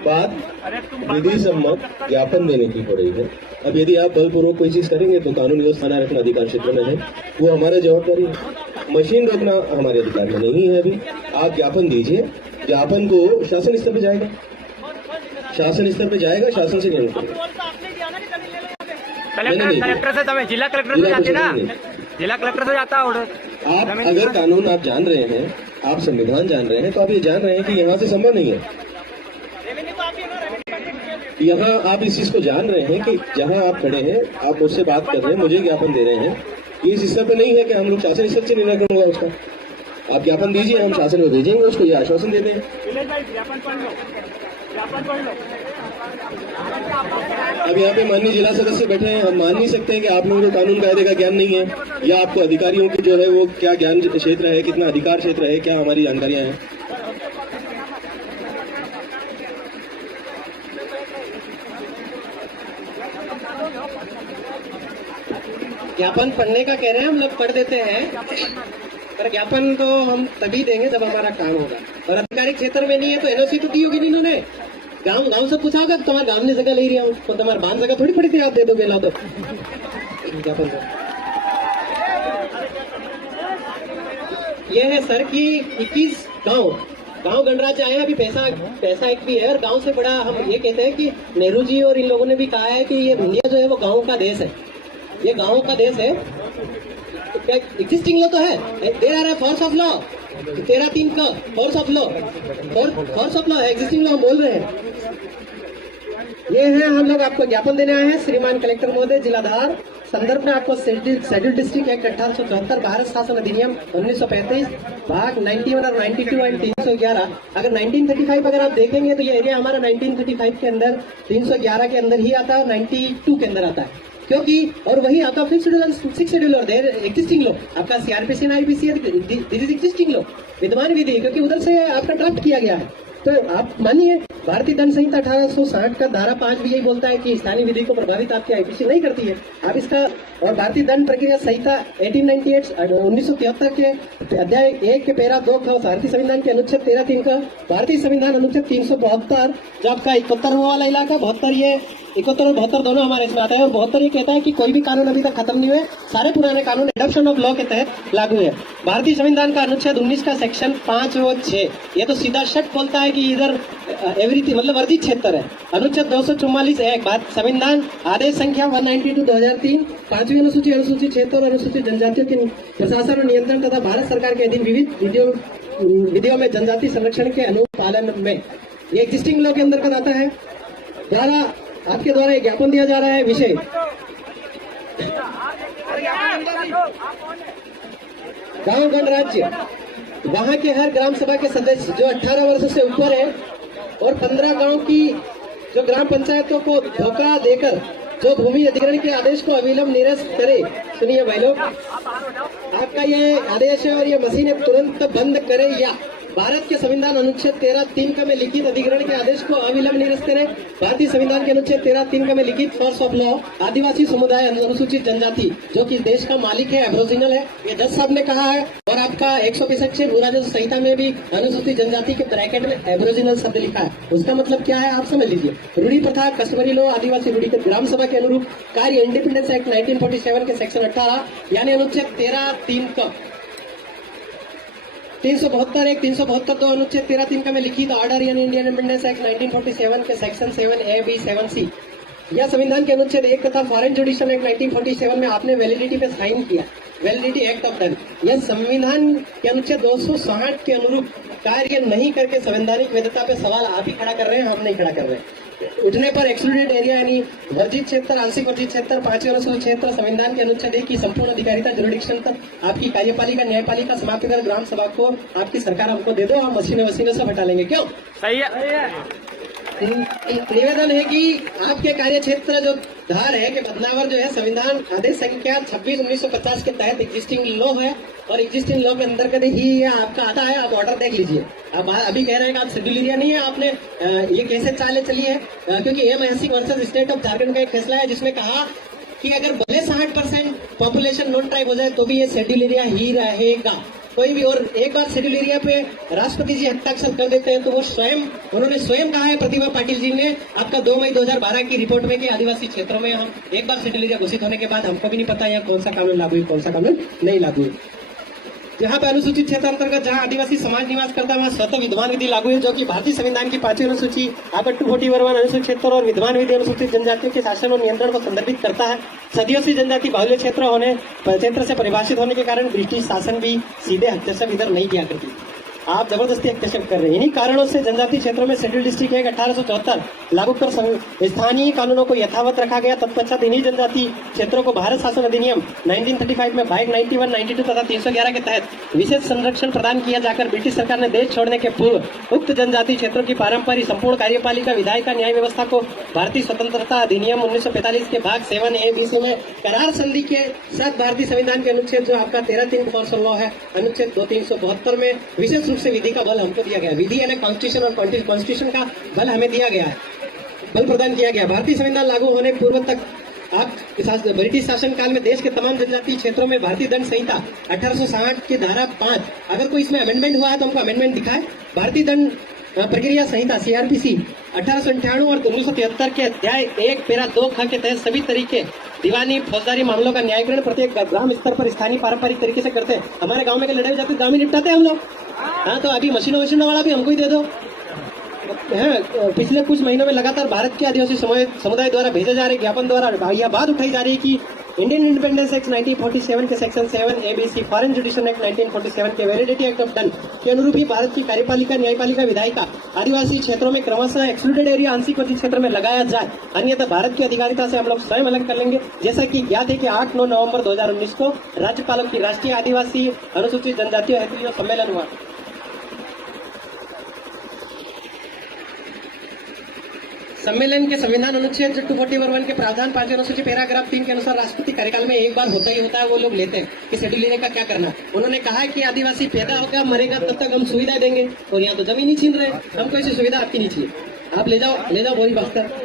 बात विधि सम्मत ज्ञापन देने की हो रही है। अब यदि आप बलपूर्वक कोई चीज करेंगे तो कानून व्यवस्था बनाए रखना अधिकार क्षेत्र में है, वो हमारा जवाबदारी है। मशीन रोकना हमारे अधिकार में नहीं है। अभी आप ज्ञापन दीजिए, ज्ञापन को शासन स्तर पे जाएगा, शासन स्तर पे जाएगा, शासन से निर्णय करेगा। कलेक्टर से तमें जिला कलेक्टर से जाते ना, जिला कलेक्टर से जाता ऑर्डर। आप अगर कानून आप जान रहे हैं, आप संविधान जान रहे हैं, तो आप ये जान रहे हैं कि यहाँ से संभव नहीं है। यहाँ आप इस चीज को जान रहे हैं कि जहाँ आप खड़े हैं, आप मुझसे बात कर रहे हैं, मुझे ज्ञापन दे रहे हैं, ये इस स्तर पे नहीं है कि हम लोग शासन स्तर से निर्णय करूंगा उसका। आप ज्ञापन दीजिए, हम शासन में भेजेंगे उसको, ये आश्वासन देते हैं। अब यहाँ पे माननीय जिला सदस्य बैठे हैं, हम मान नहीं सकते हैं कि आप लोगों को कानून कायदे का ज्ञान नहीं है, या आपको अधिकारियों की जो है वो क्या ज्ञान क्षेत्र है, कितना अधिकार क्षेत्र है, क्या हमारी जानकारियां हैं। ज्ञापन पढ़ने का कह रहे हैं, हम लोग पढ़ देते हैं, पर ज्ञापन तो हम तभी देंगे जब हमारा काम होगा। और आधिकारिक क्षेत्र में नहीं है तो एनओसी तो दी होगी इन्होंने, गांव से पूछा होगा तुम्हारे गांव ने जगह ले रही हूँ, तो तुम्हारे बांध जगह थोड़ी पड़ी थी, आप दे दोगे ला दो ज्ञापन को। ये है सर की 21 गांव गणराज्य आए हैं। अभी पैसा एक भी है, और गांव से बड़ा हम ये कहते हैं कि नेहरू जी और इन लोगों ने भी कहा है कि ये इंडिया जो है वो गाँव का देश है, ये गाँव का देश है। क्या एग्जिस्टिंग लॉ तो है, देर आ रहा है फोर्स ऑफ लॉ 13(3) का फोर्स ऑफ लॉ है, एग्जिस्टिंग लॉ हम बोल रहे हैं। ये है, हम लोग आपको ज्ञापन देने आए हैं श्रीमान कलेक्टर महोदय जिलाधार। संदर्भ में आपको शेड्यूल डिस्ट्रिक्ट एक्ट 1874, भारत शासन अधिनियम 1935 भाग 91 और 92 एंड 311। अगर 1935 अगर आप देखेंगे तो ये एरिया हमारा 1935 के अंदर 311 के अंदर ही आता है, 92 के अंदर आता है, क्योंकि और वही आपका 5th शेड्यूल और देर एग्जिस्टिंग लो आपका CrPC and IPC this is existing law, विद्यमान विधि, क्योंकि उधर से आपका ड्राफ्ट किया गया है। तो आप मानिए भारतीय दंड संहिता 1860 का धारा 5 भी यही बोलता है कि स्थानीय विधि को प्रभावित आपकी आईपीसी नहीं करती है। आप इसका और भारतीय दंड प्रक्रिया संहिता 1973 के अध्याय 1 के पैरा 2 का भारतीय संविधान के अनुच्छेद 13(3) का, भारतीय संविधान अनुच्छेद 372 जो आपका 71वां वाला इलाका 72, ये 71 और 72 दोनों हमारे इसमें आता है। और 72 ये कहता है कि कोई भी कानून अभी तक खत्म नहीं हुए, सारे पुराने कानून एडॉप्शन ऑफ लॉ के तहत लागू है। भारतीय संविधान का अनुच्छेद 19 का सेक्शन 5 और 6 ये तो सीधा शट बोलता है कि इधर एवरीथिंग मतलब वर्जित क्षेत्र है। अनुच्छेद 244(1) बात संविधान आदेश संख्या 192 2003 5वीं अनुसूची अनुसूचित क्षेत्र और अनुसूचित जनजातियों के प्रशासन और नियंत्रण तथा भारत सरकार के अधीन विविध विधियों में जनजाति संरक्षण के अनुपालन में, ये एग्जिस्टिंग लॉ के अंतर्गत आता है। द्वारा आपके द्वारा एक ज्ञापन दिया जा रहा है। विषय गांव गणराज्य, वहां के हर ग्राम सभा के सदस्य जो 18 वर्ष से ऊपर है और 15 गांव की जो ग्राम पंचायतों को धोखा देकर जो भूमि अधिग्रहण के आदेश को अविलंब निरस्त करे। सुनिए भाई लोग, आपका ये आदेश है और ये मशीन तुरंत बंद करे, या भारत के संविधान अनुच्छेद 13(3) का में लिखित अधिग्रहण के आदेश को अविलंब निरस्त करें। भारतीय संविधान के अनुच्छेद 13(3) का में लिखित फोर्स ऑफ लॉ आदिवासी समुदाय अनुसूचित जनजाति जो कि देश का मालिक है, एब्रोजिनल है, ये जज साहब ने कहा है। और आपका 165 भू राजस्व संहिता में भी अनुसूचित जनजाति के ब्रैकेट में एब्रोजिनल शब्द लिखा है। उसका मतलब क्या है आप समझ लीजिए। रूढ़ी प्रथा, कस्टमरी लॉ, आदिवासी रूढ़ी ग्राम सभा के अनुरूप कार्य, इंडिपेंडेंस एक्ट 1947 के सेक्शन 18 यानी अनुच्छेद 13(3) का 372(1), 372(2) अनुच्छेद 13(3) का में लिखित ऑर्डर यानी इंडियन इंडिपेंडेंस एक्ट 1947 के सेक्शन 7A, B, 7C या संविधान के अनुच्छेद 1 तथा फॉरेन जुडिशियल एक्ट 1947 में आपने वैलिडिटी पे साइन किया, वैलिडिटी एक्ट ऑफ डन, यह संविधान के अनुच्छेद 260 के अनुरूप कार्य नहीं करके संवैधानिक वैधता पे सवाल आप ही खड़ा कर रहे हैं, हम नहीं खड़ा कर रहे हैं। उठने पर एक्सक्लूडेड एरिया यानी वर्जित क्षेत्र, आंशिक वर्जित क्षेत्र, 5वें अनुसूचित क्षेत्र संविधान के अनुच्छेद 1 की संपूर्ण अधिकारिता जुरिडिक्शन तक आपकी कार्यपालिका न्यायपालिका समाप्त कर ग्राम सभा को आपकी सरकार हमको दे दो, हम मशीनों सब हटा लेंगे। क्यों? सही है। निवेदन है कि आपके कार्य क्षेत्र जो धार है कि बदलावर जो है संविधान आदेश संख्या 26/1950 के तहत एग्जिस्टिंग लॉ है और एग्जिस्टिंग लॉ के अंतर्गत ही ये आपका आता है। आप ऑर्डर देख लीजिए। आप अभी कह रहे हैं कि आप शेड्यूल एरिया नहीं है, आपने ये कैसे चाले चली है, क्योंकि एम ऐसी वर्सेस स्टेट ऑफ झारखंड का एक फैसला है जिसमें कहा कि अगर भले 60% पॉपुलेशन नॉन ट्राइब हो जाए तो भी ये शेड्यूल एरिया ही रहेगा। कोई भी, और एक बार शेड्यूल एरिया पे राष्ट्रपति जी हस्ताक्षर कर देते हैं तो वो उन्होंने स्वयं कहा है, प्रतिभा पाटिल जी ने आपका 2 मई 2012 की रिपोर्ट में, कि आदिवासी क्षेत्रों में हम एक बार शेड्यूल एरिया घोषित होने के बाद हमको भी नहीं पता यहाँ कौन सा कानून लागू है, कौन सा कानून नहीं लागू है। यहाँ पे अनुसूचित क्षेत्र अंतर्गत जहाँ आदिवासी समाज निवास करता है वहाँ स्वतः विद्वान विधि लागू है, जो कि भारतीय संविधान की 5वीं अनुसूची आपका 241 अनुसूचित क्षेत्र और विद्वान विधि अनुसूचित जनजातियों के शासन और नियंत्रण को संदर्भित करता है। सदियों से जनजाति बाहुल्य क्षेत्र से परिभाषित होने के कारण ब्रिटिश शासन भी सीधे हस्तक्षेप इधर नहीं किया करती। आप जबरदस्ती हस्तक्षेप कर रहे हैं। इन्हीं कारणों से जनजातीय क्षेत्रों में शेड्यूल डिस्ट्रिक्ट एक्ट 1874 लागू कर स्थानीय कानूनों को यथावत रखा गया। तत्पश्चात इन्हीं जनजातीय क्षेत्रों को भारत शासन अधिनियम 1935 में भाग 91, 92 तथा 311 के तहत विशेष संरक्षण प्रदान किया जाकर ब्रिटिश सरकार ने देश छोड़ने के पूर्व उक्त जनजातीय क्षेत्रों की पारंपरिक संपूर्ण कार्यपालिका, विधायिका, न्याय व्यवस्था को भारतीय स्वतंत्रता अधिनियम 1945 के भाग 7A-B में करार संधि के साथ भारतीय संविधान के अनुच्छेद जो आपका 13(3)(16) है, अनुच्छेद 2372 में विशेष रूप से विधि का बल हमको दिया गया। विधि यानी कॉन्स्टिट्यूशन, और कॉन्स्टिट्यूशन का बल हमें दिया गया है, बल प्रदान किया गया। भारतीय संविधान लागू होने पूर्व तक आप ब्रिटिश शासन काल में देश के तमाम जनजातीय क्षेत्रों में भारतीय दंड संहिता 1860 की धारा 5, अगर कोई इसमें अमेंडमेंट हुआ है तो हमको अमेंडमेंट दिखाए। भारतीय दंड प्रक्रिया संहिता CRPC 1898 और 1973 के अध्याय 1 पैरा 2 ख के तहत सभी तरीके दीवानी फौजदारी मामलों का न्यायीकरण प्रत्येक ग्राम स्तर पर स्थानीय पारंपरिक तरीके से करते हैं। हमारे गांव में के लड़ाई जाती गांव में निपटाते हैं हम लोग। हाँ, तो अभी मशीनों वाला भी हमको ही दे दो। पिछले कुछ महीनों में लगातार भारत के आदिवासी समुदाय द्वारा भेजे जा रहे ज्ञापन द्वारा यह बात उठाई जा रही है कि इंडियन इंडिपेंडेंस एक्ट 1947 के section 7A-B foreign judicial act 1947 के वैलिडिटी एक्ट ऑफ डन के अनुरूप ही भारत की कार्यपालिका, न्यायपालिका, विधायिका आदिवासी क्षेत्रों में क्रमशः एक्सक्लूडेड एरिया आंशिक वंचित क्षेत्र में लगाया जाए, अन्यथा भारत की अधिकारिता से हम लोग स्वयं अलग कर लेंगे। जैसा कि ज्ञात है कि 8-9 नवंबर 2019 को राज्यपालों की राष्ट्रीय आदिवासी अनुसूचित जनजातियों हेतु सम्मेलन हुआ। सम्मेलन के संविधान अनुच्छेद 241 के प्रावधान 5 अनुसूची पैराग्राफ 3 के अनुसार राष्ट्रपति कार्यकाल में एक बार होता ही होता है, वो लोग लेते हैं कि शेड्यूल लेने का क्या करना। उन्होंने कहा है कि आदिवासी पैदा होगा, मरेगा, तब तक हम सुविधा देंगे, और यहाँ तो जमीन ही छीन रहे हैं, हमको ऐसी सुविधा आपकी नहीं चाहिए, आप ले जाओ वही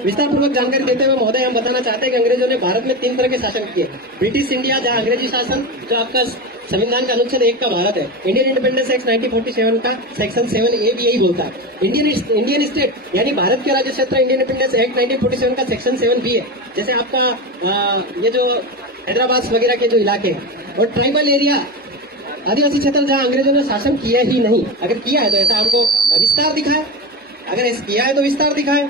विस्तार पूर्वक जानकारी देते हुए महोदय हम बताना चाहते हैं कि अंग्रेजों ने भारत में 3 तरह के शासन किए। ब्रिटिश इंडिया जहाँ अंग्रेजी शासन जो आपका संविधान का अनुच्छेद 1 का भारत है, इंडियन इंडिपेंडेंस एक्ट 1947 का सेक्शन 7A भी यही बोलता है। इंडियन स्टेट यानी भारत के राज्य क्षेत्र इंडियन इंडिपेंडेंस एक्ट 1947 का सेक्शन 7B है। जैसे आपका ये जो हैदराबाद वगैरह के जो इलाके हैं, और ट्राइबल एरिया आदिवासी क्षेत्र जहाँ अंग्रेजों ने शासन किया ही नहीं। अगर किया है तो ऐसा हमको विस्तार दिखाए, अगर किया है तो विस्तार दिखाए।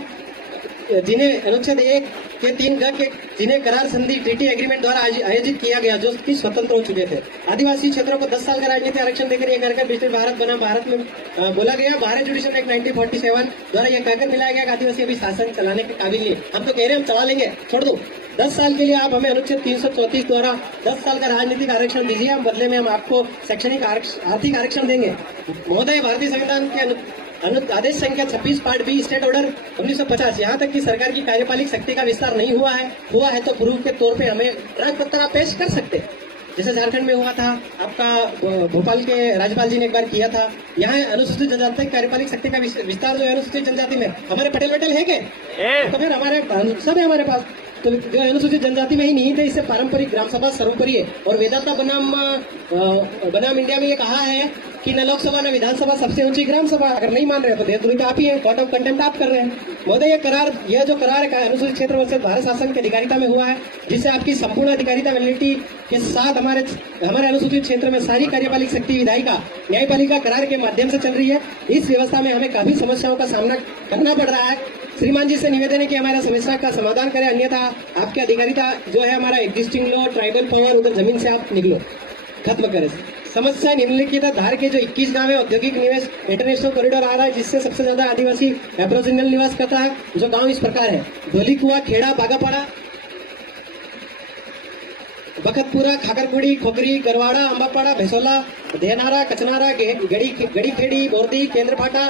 जिन्हें अनुच्छेद 1 के 3 ग के जिन्हें करार संधि ट्रीटी एग्रीमेंट द्वारा आयोजित किया गया, जो कि स्वतंत्र हो चुके थे। आदिवासी क्षेत्रों को 10 साल का राजनीतिक आरक्षण देकर यह कहकर ब्रिटिश भारत बना, भारत में बोला गया भारत जुडिशियल एक्ट 1947 द्वारा यह कहकर मिलाया गया कि आदिवासी अभी शासन चलाने के काबिल नहीं। हम तो कह रहे हैं हम चला लेंगे, छोड़ दो 10 साल के लिए आप हमें अनुच्छेद 334 द्वारा 10 साल का राजनीतिक आरक्षण दीजिए, हम बदले में हम आपको शैक्षणिक आर्थिक आरक्षण देंगे। महोदय, भारतीय संविधान के आदेश संख्या 26 पार्ट बी स्टेट ऑर्डर 1950, यहाँ तक कि सरकार की कार्यपालिक शक्ति का विस्तार नहीं हुआ है तो प्रूफ के तौर पे हमें ट्रक पत्र आप पेश कर सकते हैं। जैसे झारखंड में हुआ था, आपका भोपाल के राज्यपाल जी ने एक बार किया था। यहाँ अनुसूचित जनजाति कार्यपालिक शक्ति का विस्तार जो है अनुसूचित जनजाति में हमारे पटेल है क्या? तो फिर हमारे सब है हमारे पास। तो जो अनुसूचित जनजाति में ही नहीं थे, इससे पारंपरिक ग्राम सभा सर्वोपरि है। और वेदांता बनाम इंडिया में ये कहा है कि न लोकसभा न विधानसभा, सबसे ऊंची ग्राम सभा। अगर नहीं मान रहे तो देशद्रोही आप ही है, कोर्ट ऑफ कंटेम्प्ट आप कर रहे हैं। महोदय, यह जो करार है अनुसूचित क्षेत्र में भारत शासन की अधिकारिता में हुआ है, जिससे आपकी संपूर्ण अधिकारिता वैलिडिटी के साथ हमारे अनुसूचित क्षेत्र में सारी कार्यपालिक शक्ति, विधायिका, न्यायपालिका करार के माध्यम से चल रही है। इस व्यवस्था में हमें काफी समस्याओं का सामना करना पड़ रहा है। श्रीमान जी से निवेदन है कि हमारा समस्या का समाधान करें, अन्यथा आपकी अधिकारिता जो है हमारा एग्जिस्टिंग लॉ, ट्राइबल पावर, उधर जमीन से आप निकलो, खत्म करें। समस्या निम्नलिखित धार के जो 21 गांव है, औद्योगिक निवेश इंटरनेशनल कॉरिडोर आ रहा है, जिससे सबसे ज्यादा आदिवासी एब्रोजिनल निवास करता है। जो गांव इस प्रकार है: धोलीकुआ, खेड़ा, बागापाड़ा, बखतपुरा, खाकरकुड़ी, खोकरी, गरवाड़ा, अम्बापाड़ा, भैसोला, देनारा, कचनारा, गड़ी खेड़ी, बोर्दी, केंद्रपाटा,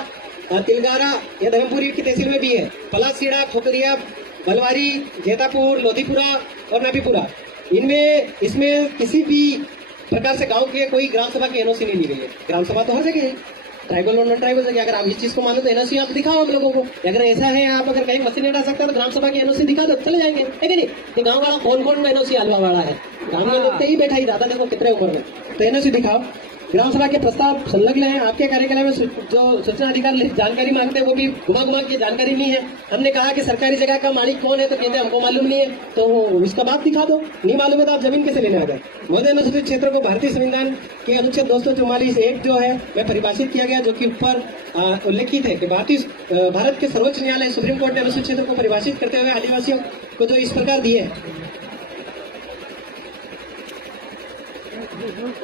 तिलगारा, यह धर्मपुरी की तहसील में भी है। पलासीड़ा, खोकरिया, बलवारी, जेतापुर, लोधीपुरा और नबीपुरा, इसमें किसी भी प्रकार से गांव के कोई ग्राम सभा की एनओसी नहीं ली गई है। ग्राम सभा तो हर जगह है, ट्राइबल और नॉन ट्राइबल जगह। अगर आप इस चीज को मानो तो एनओसी आप दिखाओ हम लोगों को। अगर ऐसा है आप अगर कहीं मशीन नहीं हटा सकते तो ग्राम सभा की एनओसी दिखा दो, चले जाएंगे, है कि नहीं। तो गाँव वाला कौन कौन एनओसी हलवा वाला है, गाँव में लोग तो ही बैठा ही जाता, देखो कितने उम्र में, तो एनओसी दिखाओ। ग्राम सभा के प्रस्ताव संलग्न है आपके कार्यकाल में। जो सूचना अधिकार जानकारी मांगते हैं वो भी घुमा के जानकारी नहीं है। हमने कहा कि सरकारी जगह का मालिक कौन है तो कहते हमको मालूम नहीं है, तो इसका बात दिखा दो। नहीं मालूम है तो आप जमीन कैसे लेने आ गए। महोदय, अनुसूचित क्षेत्र को भारतीय संविधान के अनुच्छेद 244(1) जो है वह परिभाषित किया गया, जो कि ऊपर उल्लेखित है कि भारत के सर्वोच्च न्यायालय सुप्रीम कोर्ट ने अनुसूचित क्षेत्र को परिभाषित करते हुए आदिवासियों को जो इस प्रकार दिए है।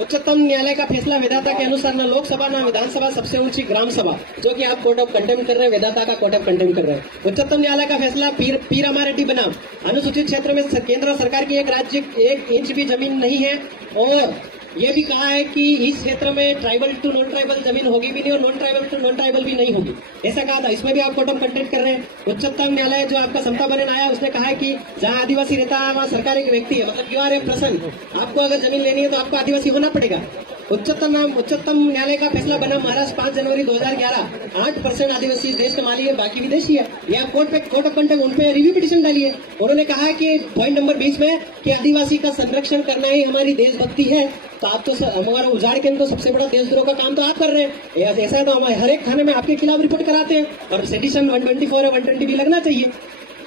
उच्चतम न्यायालय का फैसला वेदाता के अनुसार न लोकसभा न विधानसभा सबसे ऊंची ग्राम सभा, जो कि आप कोर्ट ऑफ कंटेम्प्ट कर रहे हैं, वेदाता का कोर्ट ऑफ कंटेम्प्ट कर रहे हैं। उच्चतम न्यायालय का फैसला पीरामारेड्डी बनाम अनुसूचित क्षेत्र में केंद्र सरकार की एक राज्य 1 इंच भी जमीन नहीं है, और ये भी कहा है कि इस क्षेत्र में ट्राइबल टू नॉन ट्राइबल जमीन होगी भी नहीं और non tribal to non tribal भी नहीं होगी, ऐसा कहा था। इसमें भी आप कोर्ट ऑफ कंटेम्प्ट कर रहे हैं। उच्चतम न्यायालय जो आपका समता बनन आया उसने कहा है कि जहां आदिवासी रहता है वहां सरकार एक व्यक्ति है, मतलब यू आर ए पर्सन, आपको अगर जमीन लेनी है तो आपको आदिवासी होना पड़ेगा। उच्चतम न्यायालय का फैसला बना महाराष्ट्र 5 जनवरी 2011, 8% आदिवासी देश के मालिक है, बाकी विदेशी है। ये आप कोर्ट ऑफ कंटेम्प्ट उन पे रिव्यू पिटीशन डालिए। उन्होंने कहा है कि पॉइंट नंबर 20 में कि आदिवासी का संरक्षण करना ही हमारी देशभक्ति है, तो आप तो हमारा उजाड़ के तो सबसे बड़ा देशद्रोह का काम तो आप कर रहे हैं। ऐसा है तो हमारे हर एक थाने में आपके खिलाफ रिपोर्ट कराते हैं, और सेडिशन 124 और 120 भी लगना चाहिए।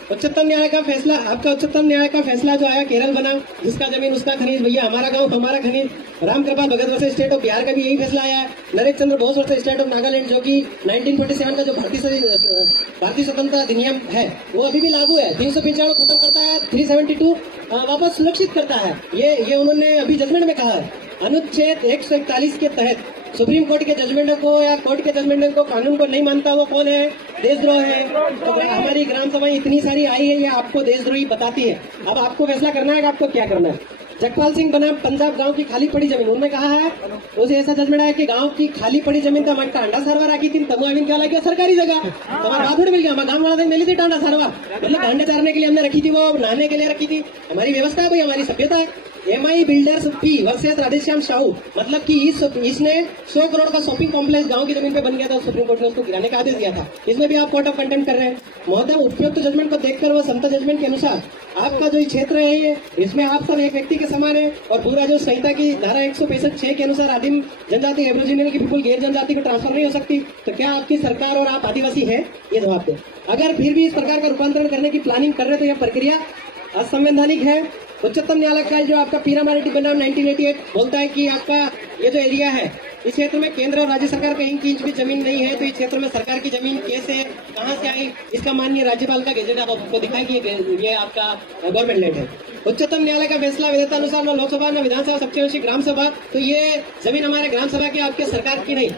उच्चतम न्यायालय का फैसला, आपका उच्चतम न्यायालय का फैसला जो आया केरल बना, जिसका जमीन उसका खनिज, भैया हमारा गांव हमारा खनिज। Ramkripal Bhagat versus state of Bihar का भी यही फैसला आया है। Naresh Chandra Bose versus state of Nagaland, जो कि 1947 का जो भारतीय स्वतंत्रता अधिनियम है वो अभी भी लागू है। 395 खत्म करता है, 372 वापस सुरक्षित करता है। ये उन्होंने अभी जजमेंट में कहा है। अनुच्छेद 141 के तहत सुप्रीम कोर्ट के जजमेंट को या कोर्ट के जजमेंट को, कानून को नहीं मानता वो कौन है, देशद्रोह है। तो हमारी ग्राम सभाएं इतनी सारी आई है, ये आपको देशद्रोही बताती है। अब आपको फैसला करना है कि आपको क्या करना है। जगपाल सिंह बनाम पंजाब, गांव की खाली पड़ी जमीन, उन्होंने कहा है उसे ऐसा जजमेंट है कि गांव की खाली पड़ी जमीन तो का अंडा सारवा रखी थी, तमु आविन क्या लगी सरकारी जगह, हमारा बात मिल गया, गांव वाला मिली थी टांडा सारवा, मतलब अंडे चारने के लिए हमने रखी थी, वो नहाने के लिए रखी थी। हमारी व्यवस्था है भाई, हमारी सभ्यता है। MI builders P versus Radheshyam Sahu, मतलब कि इसने 100 करोड़ का शॉपिंग कॉम्प्लेक्स गांव की जमीन पे बन गया था, सुप्रीम कोर्ट ने उसको गिराने का आदेश दिया था। इसमें भी आप कोर्ट ऑफ कंटेम्प्ट कर रहे हैं। महोदय, उपयुक्त जजमेंट को देखकर वो समता जजमेंट के अनुसार आपका जो क्षेत्र है ये, इसमें आप सब एक व्यक्ति के समान है, और पूरा जो संहिता की धारा 165(6) के अनुसार आदिम जनजाति एब्रोजिनल की बिल्कुल गैर जनजाति को ट्रांसफर नहीं हो सकती, तो क्या आपकी सरकार और आप आदिवासी है, ये जवाब दे। अगर फिर भी इस प्रकार का रूपांतरण करने की प्लानिंग कर रहे तो यह प्रक्रिया असंवैधानिक है। उच्चतम न्यायालय का जो आपका पीरामारेड्डी बनाम 1988 बोलता है कि आपका ये जो एरिया है, इस क्षेत्र में केंद्र और राज्य सरकार का 1 इंच भी जमीन नहीं है, तो इस क्षेत्र में सरकार की जमीन कैसे, कहां से आई, इसका माननीय राज्यपाल का गेजेट आपको दिखाई कि ये आपका गवर्नमेंट लैंड है। उच्चतम न्यायालय का फैसला वेदाता अनुसार न लोकसभा न विधानसभा सबसे ऊंची ग्राम सभा, तो ये जमीन हमारे ग्राम सभा की, आपके सरकार की नहीं।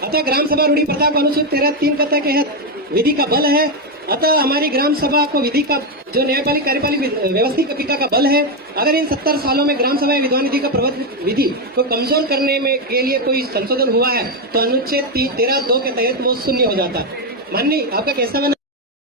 अतः ग्राम सभा रूढ़ी प्रथा को अनुच्छेद 13(3) के तहत विधि का बल है। अतः हमारी ग्राम सभा को विधि का जो न्यायपालिक कार्यपालिक व्यवस्थिका का बल है। अगर इन 70 सालों में ग्राम सभा विधान विधि का प्रबंध विधि को कमजोर करने में के लिए कोई संशोधन हुआ है तो अनुच्छेद 13(2) के तहत वो शून्य हो जाता है। माननीय, आपका कैसा